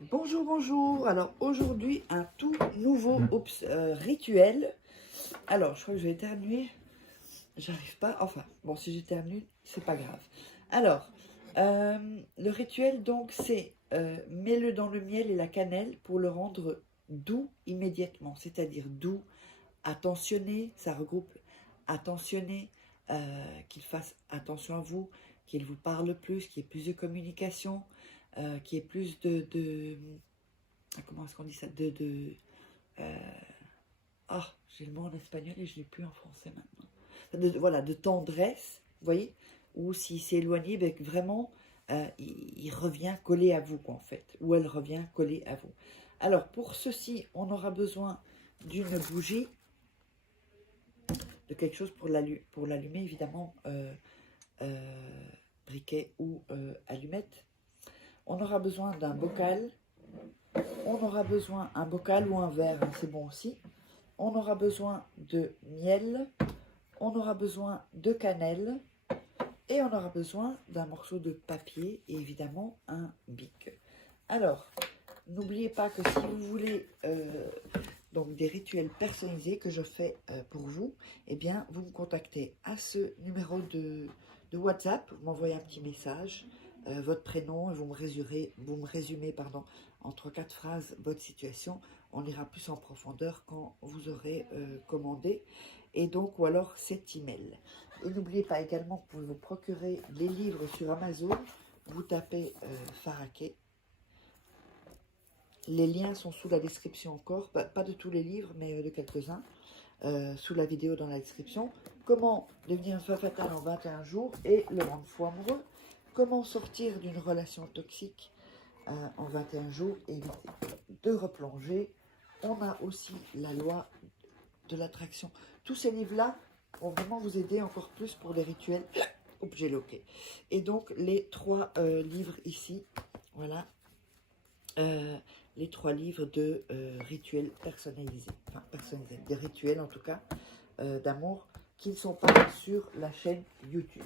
Bonjour, bonjour. Alors aujourd'hui, un tout nouveau rituel. Alors, je crois que je vais éternuer. J'arrive pas. Enfin, bon, si j'éternue, c'est pas grave. Alors, le rituel, donc, c'est mets-le dans le miel et la cannelle pour le rendre doux immédiatement. C'est-à-dire doux, attentionné. Ça regroupe attentionné, qu'il fasse attention à vous, qu'il vous parle plus, qu'il y ait plus de communication, qu'il y ait plus comment est-ce qu'on dit ça ah, j'ai le mot en espagnol et je ne l'ai plus en français maintenant. Voilà, de tendresse, vous voyez, ou s'il s'est éloigné, ben, vraiment, il revient collé à vous, quoi, en fait, ou elle revient collée à vous. Alors, pour ceci, on aura besoin d'une bougie, de quelque chose pour l'allumer, évidemment, briquet ou allumette. On aura besoin d'un bocal. On aura besoin d'un bocal ou un verre, hein, c'est bon aussi. On aura besoin de miel, on aura besoin de cannelle et on aura besoin d'un morceau de papier et évidemment un bic. Alors, n'oubliez pas que si vous voulez donc des rituels personnalisés que je fais pour vous, eh bien, vous me contactez à ce numéro de WhatsApp, vous m'envoyez un petit message, votre prénom, et vous me résumez pardon, en 3-4 phrases votre situation. On ira plus en profondeur quand vous aurez commandé, et donc, ou alors cet email. Et n'oubliez pas également, vous pouvez vous procurer les livres sur Amazon, vous tapez Faraké. Les liens sont sous la description encore, pas de tous les livres, mais de quelques-uns, sous la vidéo dans la description. Comment devenir une femme fatale en 21 jours et le rendre fou amoureux. Comment sortir d'une relation toxique en 21 jours et éviter de replonger. On a aussi la loi de l'attraction. Tous ces livres-là vont vraiment vous aider encore plus pour les rituels. Oups, j'ai loqué. Et donc, les 3 livres ici, voilà. Les 3 livres de rituels personnalisés, enfin personnalisés, des rituels en tout cas d'amour qui ne sont pas sur la chaîne YouTube.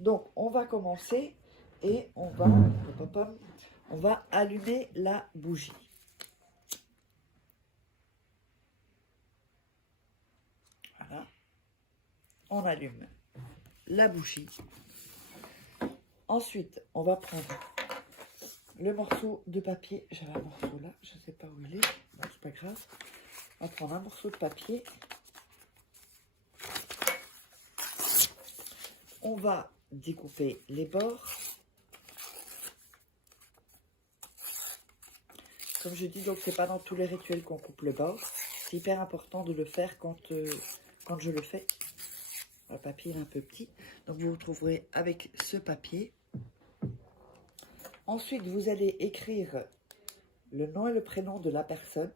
Donc on va commencer et on va allumer la bougie. Voilà, on allume la bougie. Ensuite, on va prendre le morceau de papier. J'avais un morceau là, je ne sais pas où il est. Bon, c'est pas grave. On va prendre un morceau de papier. On va découper les bords. Comme je dis, donc c'est pas dans tous les rituels qu'on coupe le bord. C'est hyper important de le faire quand je le fais. Le papier est un peu petit. Donc vous vous trouverez avec ce papier. Ensuite, vous allez écrire le nom et le prénom de la personne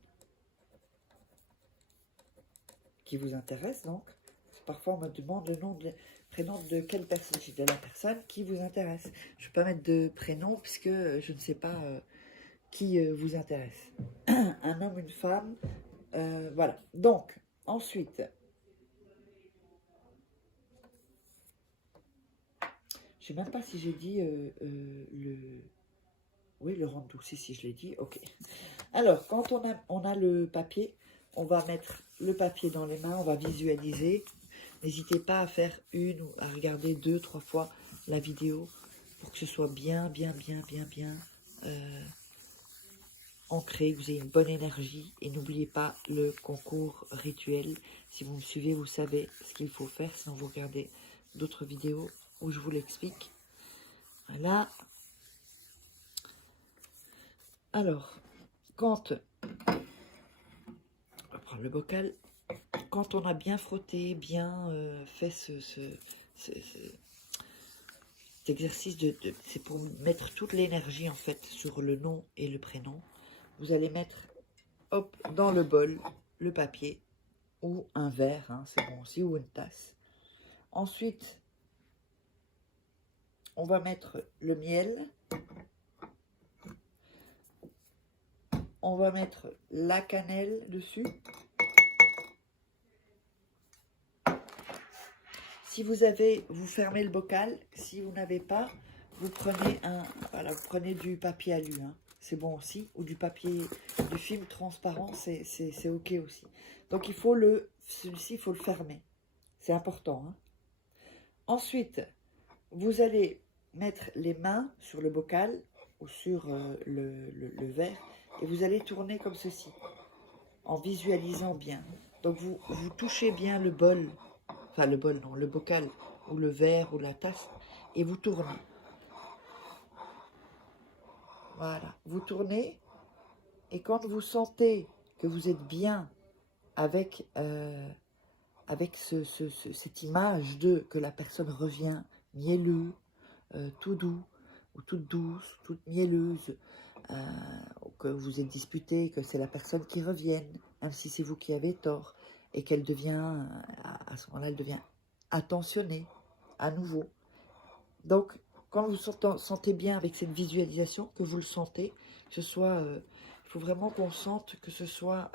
qui vous intéresse. Donc, parfois on me demande le nom de prénom de quelle personne, de la personne qui vous intéresse. Je ne vais pas mettre de prénom puisque je ne sais pas qui vous intéresse. Un homme, une femme, voilà. Donc, ensuite, je ne sais même pas si j'ai dit oui, le rendre doux, si je l'ai dit, ok. Alors, quand on a le papier, on va mettre le papier dans les mains, on va visualiser. N'hésitez pas à faire une ou à regarder 2, 3 fois la vidéo pour que ce soit bien ancré, que vous ayez une bonne énergie. Et n'oubliez pas le concours rituel. Si vous me suivez, vous savez ce qu'il faut faire. Sinon, vous regardez d'autres vidéos où je vous l'explique. Voilà. Alors, quand on va prendre le bocal, quand on a bien frotté, bien fait cet exercice c'est pour mettre toute l'énergie en fait sur le nom et le prénom. Vous allez mettre hop dans le bol le papier ou un verre, hein, c'est bon aussi, ou une tasse. Ensuite, on va mettre le miel. On va mettre la cannelle dessus. Si vous avez, vous fermez le bocal. Si vous n'avez pas, vous prenez vous prenez du papier alu. Hein. c'est bon aussi. Ou du papier, du film transparent, c'est ok aussi. Donc il faut celui-ci, il faut le fermer. C'est important. Hein. Ensuite, vous allez mettre les mains sur le bocal ou sur le verre et vous allez tourner comme ceci, en visualisant bien. Donc vous touchez bien le bol, enfin le bol non, le bocal ou le verre ou la tasse et vous tournez. Voilà, vous tournez et quand vous sentez que vous êtes bien avec, cette image que la personne revient mielleux, tout doux, ou toute douce, toute mielleuse, que vous êtes disputé, que c'est la personne qui revienne, même si c'est vous qui avez tort, et qu'elle devient, à ce moment-là, elle devient attentionnée, à nouveau. Donc, quand vous sentez bien avec cette visualisation, que vous le sentez, que ce soit, il faut vraiment qu'on sente que ce soit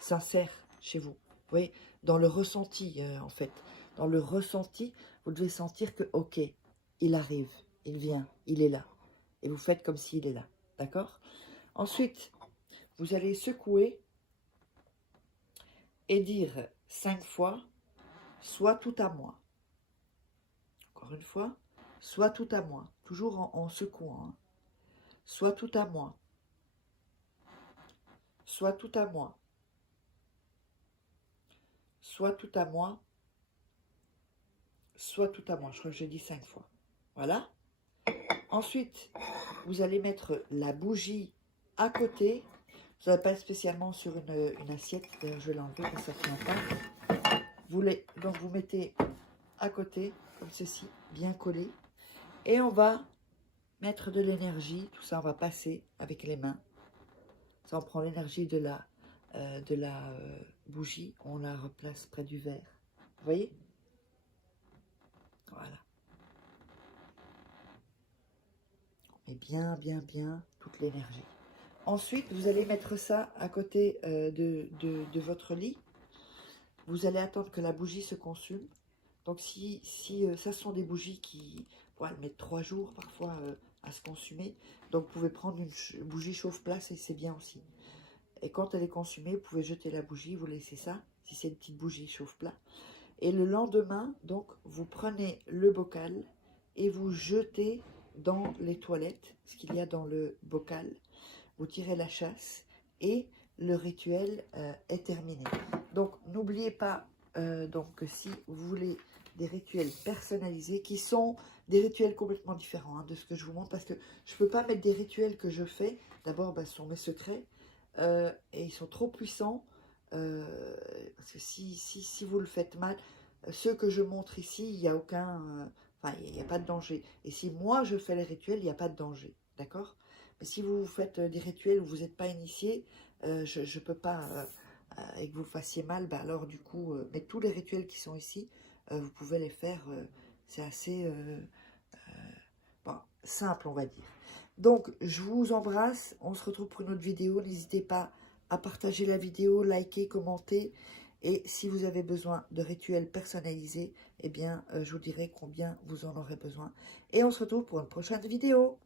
sincère chez vous. Vous voyez, dans le ressenti, en fait. Dans le ressenti, vous devez sentir que, ok, il arrive, il vient, il est là. Et vous faites comme s'il est là. D'accord? Ensuite, vous allez secouer et dire 5 fois, soit tout à moi. Encore une fois, soit tout à moi. Toujours en secouant. Hein. Soit tout à moi. Soit tout à moi. Soit tout à moi. Soit tout à moi. Je crois que j'ai dit 5 fois. Voilà. Ensuite, vous allez mettre la bougie à côté. Vous n'avez pas spécialement sur une assiette. D'ailleurs, je vais l'enlever parce que ça ne tient pas. Donc, vous mettez à côté, comme ceci, bien collé. Et on va mettre de l'énergie. Tout ça, on va passer avec les mains. Ça, on prend l'énergie de la bougie. On la replace près du verre. Vous voyez? Voilà. On met bien, bien, bien toute l'énergie. Ensuite, vous allez mettre ça à côté de votre lit. Vous allez attendre que la bougie se consume. Donc, si ça sont des bougies qui elles mettent 3 jours parfois à se consumer. Donc, vous pouvez prendre une bougie chauffe-place et c'est bien aussi. Et quand elle est consumée, vous pouvez jeter la bougie, vous laissez ça, si c'est une petite bougie chauffe-plat. Et le lendemain, donc, vous prenez le bocal et vous jetez dans les toilettes ce qu'il y a dans le bocal. Vous tirez la chasse et le rituel est terminé. Donc, n'oubliez pas donc, que si vous voulez des rituels personnalisés, qui sont des rituels complètement différents hein, de ce que je vous montre, parce que je ne peux pas mettre des rituels que je fais. D'abord, ce sont mes secrets et ils sont trop puissants. Parce que si vous le faites mal, ceux que je montre ici, il n'y a aucun... Enfin, il n'y a pas de danger. Et si moi, je fais les rituels, il n'y a pas de danger. D'accord? Mais si vous faites des rituels où vous n'êtes pas initié, je ne peux pas, et que vous le fassiez mal, alors du coup, mais tous les rituels qui sont ici, vous pouvez les faire, c'est assez bon, simple, on va dire. Donc, je vous embrasse, on se retrouve pour une autre vidéo, n'hésitez pas à partager la vidéo, liker, commenter, et si vous avez besoin de rituels personnalisés, eh bien, je vous dirai combien vous en aurez besoin. Et on se retrouve pour une prochaine vidéo.